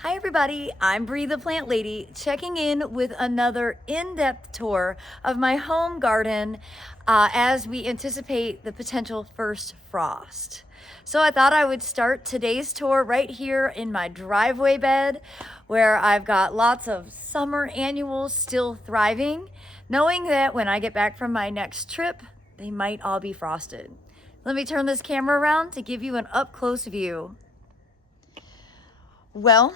Hi everybody, I'm Bree the Plant Lady, checking in with another in-depth tour of my home garden as we anticipate the potential first frost. So I thought I would start today's tour right here in my driveway bed where I've got lots of summer annuals still thriving, knowing that when I get back from my next trip, they might all be frosted. Let me turn this camera around to give you an up-close view. Well,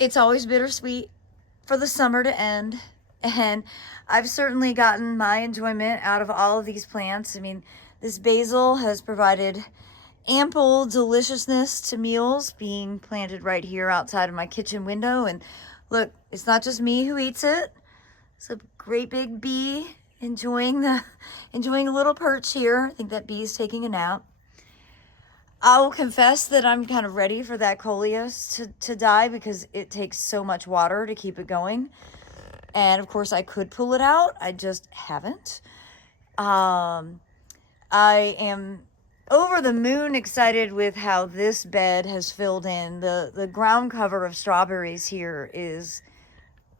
it's always bittersweet for the summer to end, and I've certainly gotten my enjoyment out of all of these plants. I mean, this basil has provided ample deliciousness to meals being planted right here outside of my kitchen window. And look, it's not just me who eats it. It's a great big bee enjoying a little perch here. I think that bee is taking a nap. I'll confess that I'm kind of ready for that coleus to die because it takes so much water to keep it going. And of course I could pull it out. I just haven't. I am over the moon excited with how this bed has filled in. The ground cover of strawberries here is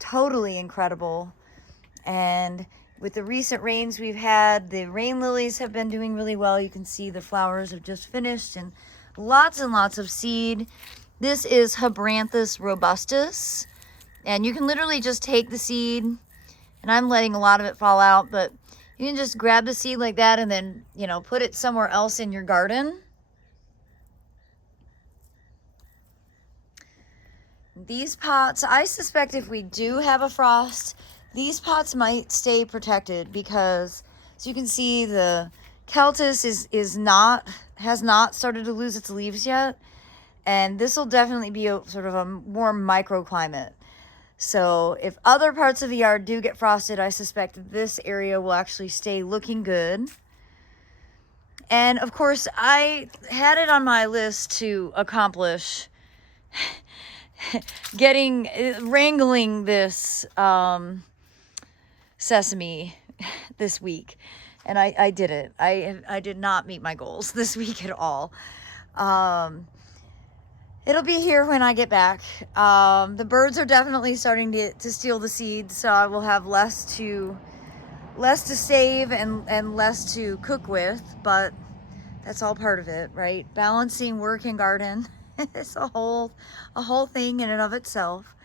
totally incredible. And with the recent rains we've had, the rain lilies have been doing really well. You can see the flowers have just finished and lots of seed. This is Hibranthus robustus. And you can literally just take the seed, and I'm letting a lot of it fall out, but you can just grab the seed like that and then, you know, put it somewhere else in your garden. These pots, I suspect if we do have a frost, these pots might stay protected because, as you can see, the Celtis has not started to lose its leaves yet, and this will definitely be sort of a more microclimate. So if other parts of the yard do get frosted, I suspect that this area will actually stay looking good. And of course, I had it on my list to accomplish wrangling this sesame this week, and I did it. I did not meet my goals this week at all. It'll be here when I get back. The birds are definitely starting to steal the seeds, so I will have less to save and less to cook with, but that's all part of it, right? Balancing work and garden is a whole thing in and of itself.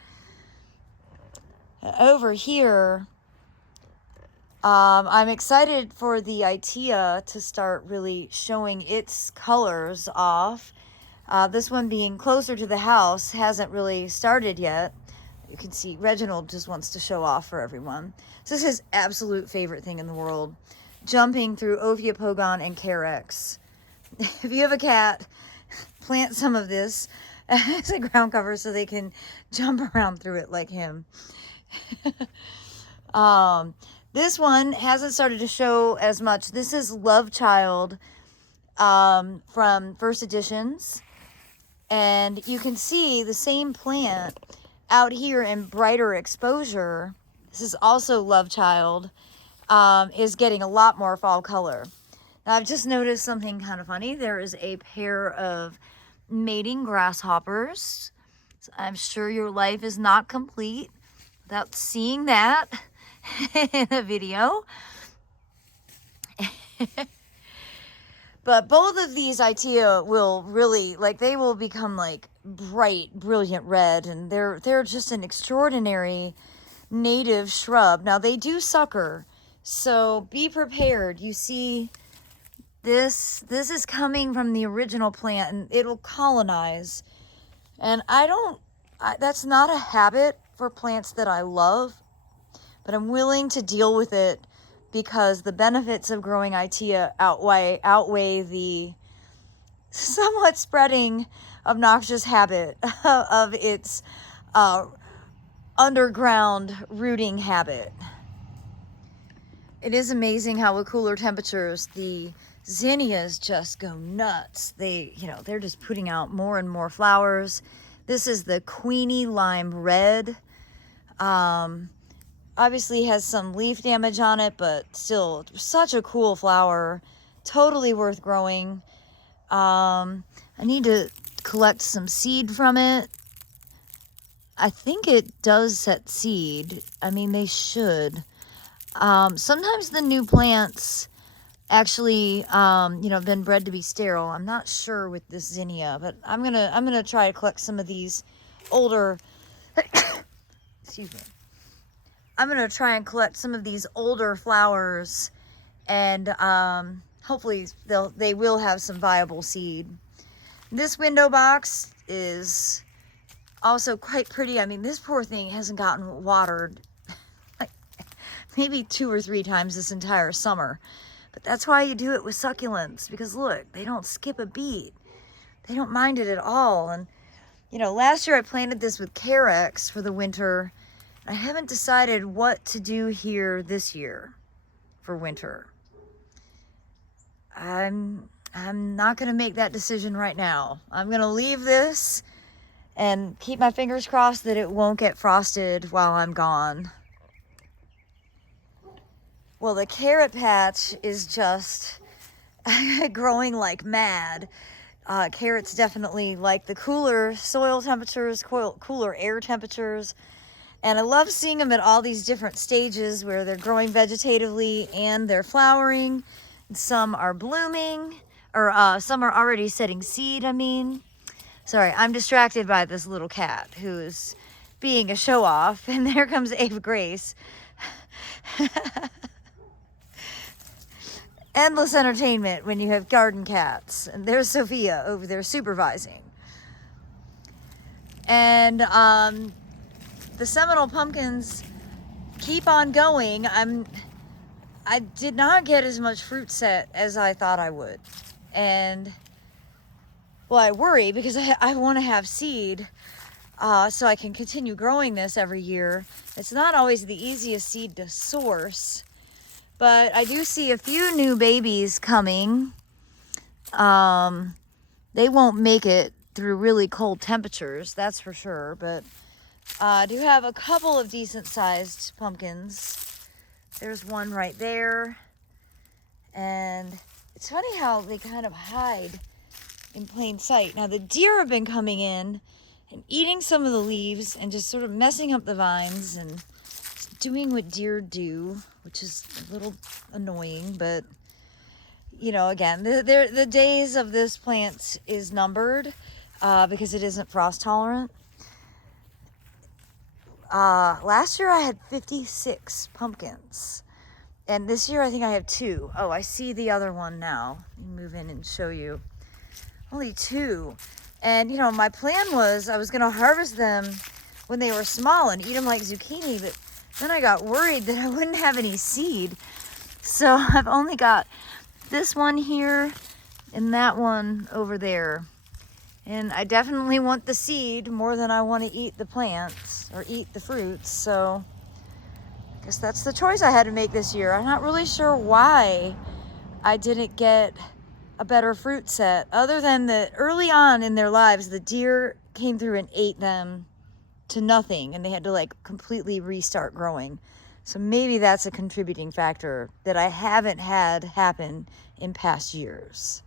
Over here, I'm excited for the Itea to start really showing its colors off. This one being closer to the house hasn't really started yet. You can see Reginald just wants to show off for everyone. So this is his absolute favorite thing in the world, jumping through Ophiopogon and Carex. If you have a cat, plant some of this as a ground cover so they can jump around through it like him. This one hasn't started to show as much. This is Love Child from First Editions. And you can see the same plant out here in brighter exposure. This is also Love Child, is getting a lot more fall color. Now I've just noticed something kind of funny. There is a pair of mating grasshoppers. So I'm sure your life is not complete without seeing that in a video. But both of these Itea will really, they will become like bright, brilliant red, and they're just an extraordinary native shrub. Now they do sucker, so be prepared. You see, this is coming from the original plant, and it'll colonize. And that's not a habit for plants that I love, but I'm willing to deal with it because the benefits of growing Itea outweigh the somewhat spreading obnoxious habit of its underground rooting habit. It is amazing how with cooler temperatures the zinnias just go nuts. They're just putting out more and more flowers. This is the Queenie Lime Red. Obviously has some leaf damage on it, but still such a cool flower. Totally worth growing. I need to collect some seed from it. I think it does set seed. I mean, they should. Sometimes the new plants actually, been bred to be sterile. I'm not sure with this zinnia, but I'm gonna try to collect some of these older, excuse me. I'm gonna try and collect some of these older flowers, and hopefully they will have some viable seed. This window box is also quite pretty. I mean, this poor thing hasn't gotten watered like maybe 2 or 3 times this entire summer. But that's why you do it with succulents, because look, they don't skip a beat. They don't mind it at all. And, last year I planted this with Carex for the winter. I haven't decided what to do here this year for winter. I'm not going to make that decision right now. I'm going to leave this and keep my fingers crossed that it won't get frosted while I'm gone. Well, the carrot patch is just growing like mad. Carrots definitely like the cooler soil temperatures, cooler air temperatures. And I love seeing them at all these different stages where they're growing vegetatively and they're flowering. Some are blooming, or some are already setting seed, Sorry, I'm distracted by this little cat who is being a show-off. And there comes Ava Grace. Endless entertainment when you have garden cats. And there's Sophia over there supervising. And the Seminole pumpkins keep on going. I did not get as much fruit set as I thought I would. And, well, I worry because I want to have seed so I can continue growing this every year. It's not always the easiest seed to source. But I do see a few new babies coming. They won't make it through really cold temperatures, that's for sure. But I do have a couple of decent-sized pumpkins. There's one right there. And it's funny how they kind of hide in plain sight. Now, the deer have been coming in and eating some of the leaves and just sort of messing up the vines and doing what deer do, which is a little annoying, but again, the days of this plant is numbered because it isn't frost tolerant. Last year I had 56 pumpkins, and this year I think I have 2. Oh, I see the other one now. Let me move in and show you. Only 2. And my plan was I was going to harvest them when they were small and eat them like zucchini, but then I got worried that I wouldn't have any seed. So I've only got this one here and that one over there. And I definitely want the seed more than I want to eat the plants or eat the fruits. So I guess that's the choice I had to make this year. I'm not really sure why I didn't get a better fruit set, other than that early on in their lives, the deer came through and ate them to nothing, and they had to completely restart growing. So maybe that's a contributing factor that I haven't had happen in past years.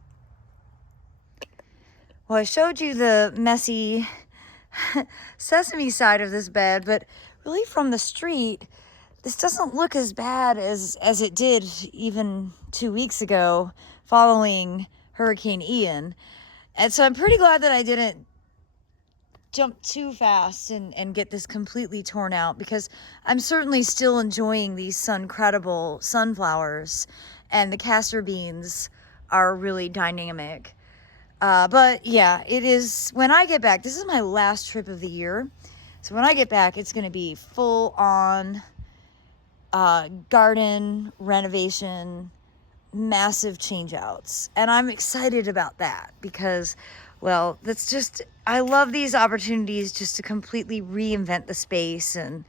Well, I showed you the messy sesame side of this bed, but really from the street, this doesn't look as bad as it did even 2 weeks ago following Hurricane Ian. And so I'm pretty glad that I didn't jump too fast and get this completely torn out, because I'm certainly still enjoying these sun-credible sunflowers, and the castor beans are really dynamic. But yeah, it is, when I get back, this is my last trip of the year. So when I get back, it's going to be full on garden renovation, massive change outs. And I'm excited about that because, well, that's just, I love these opportunities just to completely reinvent the space. And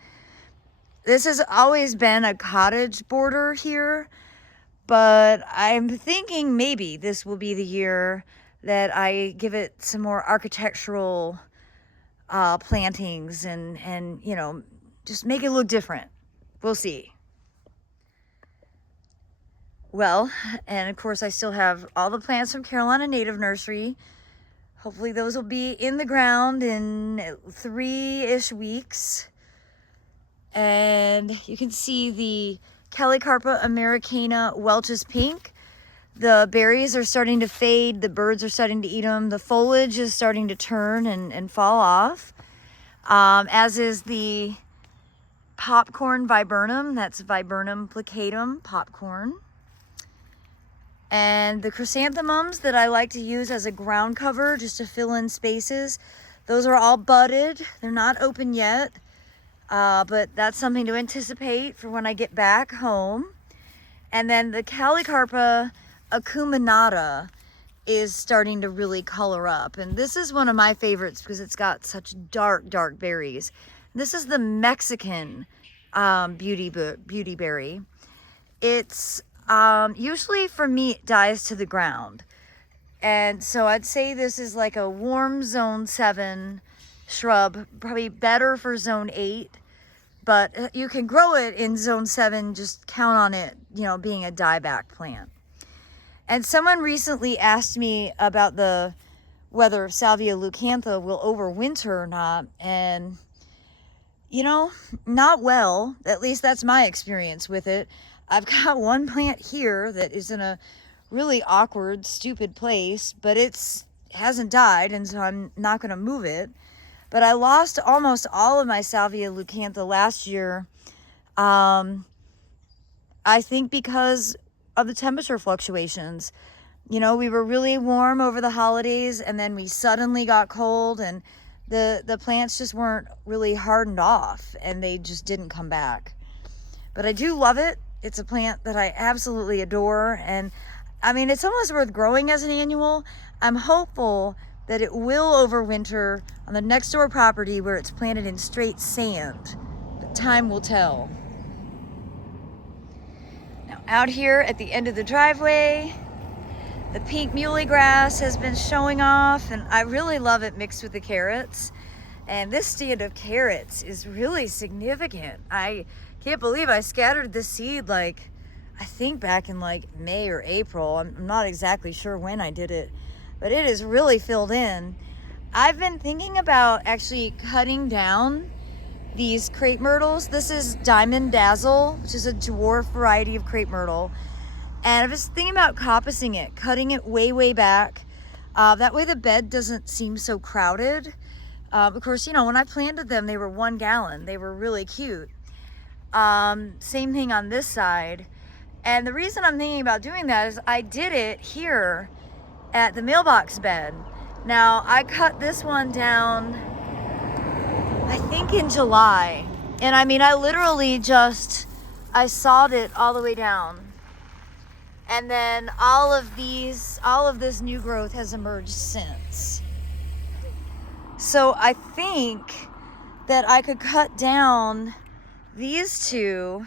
this has always been a cottage border here, but I'm thinking maybe this will be the year that I give it some more architectural plantings and just make it look different. We'll see. Well, and of course I still have all the plants from Carolina Native Nursery. Hopefully those will be in the ground in 3-ish weeks. And you can see the Calicarpa americana Welch's pink. The berries are starting to fade. The birds are starting to eat them. The foliage is starting to turn and fall off. As is the popcorn viburnum. That's Viburnum plicatum popcorn. And the chrysanthemums that I like to use as a ground cover just to fill in spaces, those are all budded. They're not open yet, but that's something to anticipate for when I get back home. And then the Calicarpa acuminata is starting to really color up. And this is one of my favorites because it's got such dark, dark berries. This is the Mexican beauty berry. It's usually for me it dies to the ground. And so I'd say this is like a warm zone 7 shrub, probably better for zone 8. But you can grow it in zone 7, just count on it, you know, being a dieback plant. And someone recently asked me about whether Salvia leucantha will overwinter or not. And, you know, not well. At least that's my experience with it. I've got one plant here that is in a really awkward, stupid place, but it hasn't died, and so I'm not going to move it. But I lost almost all of my Salvia leucantha last year. I think because of the temperature fluctuations. You know, we were really warm over the holidays, and then we suddenly got cold, and the plants just weren't really hardened off, and they just didn't come back. But I do love it. It's a plant that I absolutely adore, and I mean, it's almost worth growing as an annual. I'm hopeful that it will overwinter on the next door property where it's planted in straight sand, but time will tell. Now, out here at the end of the driveway, the pink muley grass has been showing off, and I really love it mixed with the carrots. And this stand of carrots is really significant. I can't believe I scattered this seed I think back in May or April. I'm not exactly sure when I did it, but it is really filled in. I've been thinking about actually cutting down these crepe myrtles. This is Diamond Dazzle, which is a dwarf variety of crepe myrtle. And I was thinking about coppicing it, cutting it way, way back. That way the bed doesn't seem so crowded. Of course, you know, when I planted them, they were 1 gallon. They were really cute. Same thing on this side. And the reason I'm thinking about doing that is I did it here at the mailbox bed. Now, I cut this one down, I think in July. And I mean, I literally I sawed it all the way down. And then all of this new growth has emerged since. So I think that I could cut down these two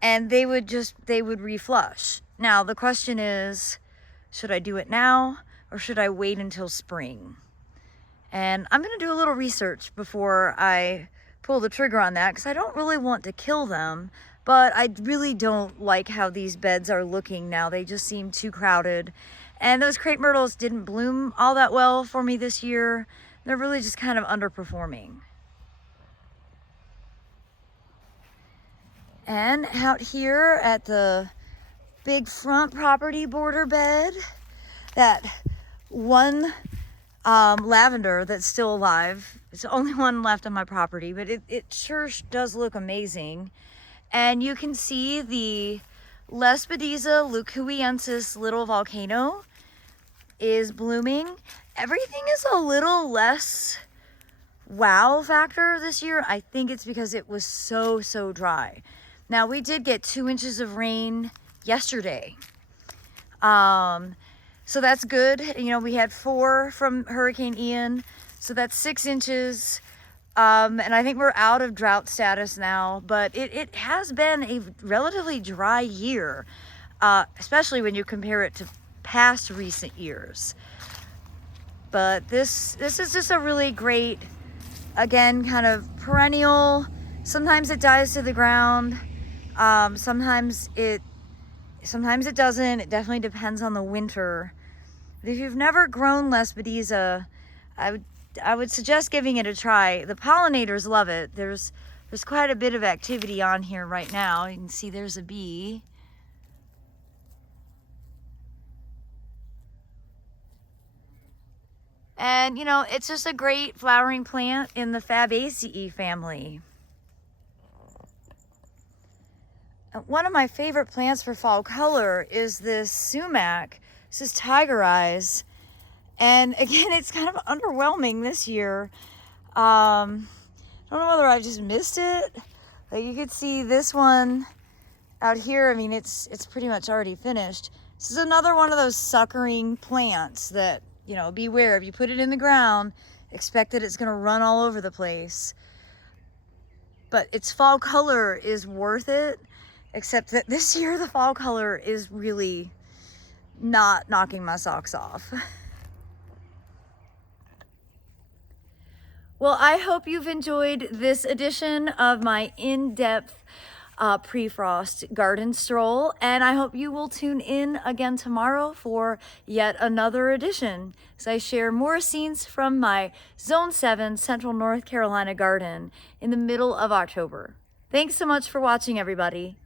and they would reflush. Now the question is, should I do it now or should I wait until spring? And I'm gonna do a little research before I pull the trigger on that, because I don't really want to kill them, but I really don't like how these beds are looking now. They just seem too crowded. And those crepe myrtles didn't bloom all that well for me this year. They're really just kind of underperforming. And out here at the big front property border bed, that one lavender that's still alive. It's the only one left on my property, but it sure does look amazing. And you can see the Lespedeza lucuiensis little volcano is blooming. Everything is a little less wow factor this year. I think it's because it was so dry. Now, we did get 2 inches of rain yesterday. So that's good. You know, we had 4 from Hurricane Ian, so that's 6 inches. And I think we're out of drought status now, but it has been a relatively dry year, especially when you compare it to past recent years. But this is just a really great, again, kind of perennial. Sometimes it dies to the ground. Sometimes it doesn't. It definitely depends on the winter. If you've never grown Lespedeza, I would suggest giving it a try. The pollinators love it. There's quite a bit of activity on here right now. You can see there's a bee. And, you know, it's just a great flowering plant in the Fabaceae family. One of my favorite plants for fall color is this sumac. This is Tiger Eyes. And again, it's kind of underwhelming this year. I don't know whether I just missed it. Like, you could see this one out here. I mean, it's pretty much already finished. This is another one of those suckering plants that, you know, beware. If you put it in the ground, expect that it's going to run all over the place. But its fall color is worth it, except that this year the fall color is really not knocking my socks off. Well, I hope you've enjoyed this edition of my in-depth pre-frost garden stroll, and I hope you will tune in again tomorrow for yet another edition as I share more scenes from my Zone 7 Central North Carolina garden in the middle of October. Thanks so much for watching, everybody.